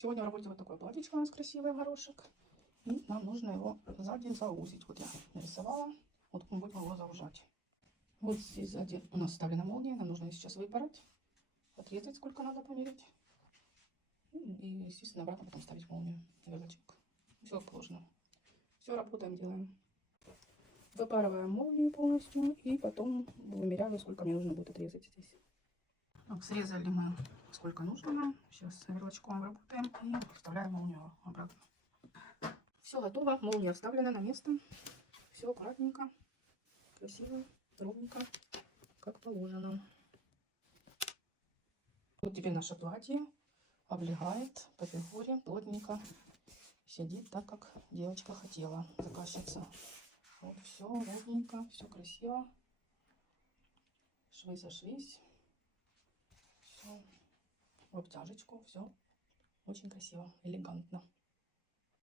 Сегодня в работе вот такое платьечко у нас красивое, горошек. И нам нужно его сзади заузить. Вот я нарисовала. Вот мы будем его заужать. Вот здесь сзади у нас вставлена молния. Нам нужно ее сейчас выпороть. Отрезать, сколько надо померить. И, естественно, обратно потом ставить молнию. Вязочек. Все как положено. Все, работаем, делаем. Выпарываем молнию полностью. И потом вымеряю, сколько мне нужно будет отрезать здесь. Так, срезали мы сколько нужно нам. Сейчас верлочком работаем и вставляем молнию обратно. Все готово. Молния вставлена на место. Все аккуратненько, красиво, ровненько, как положено. Вот теперь наше платье облегает по фигуре, плотненько сидит так, как девочка хотела, заказчица. Вот все ровненько, все красиво. Швы сошлись. Все в обтяжечку, все очень красиво, элегантно.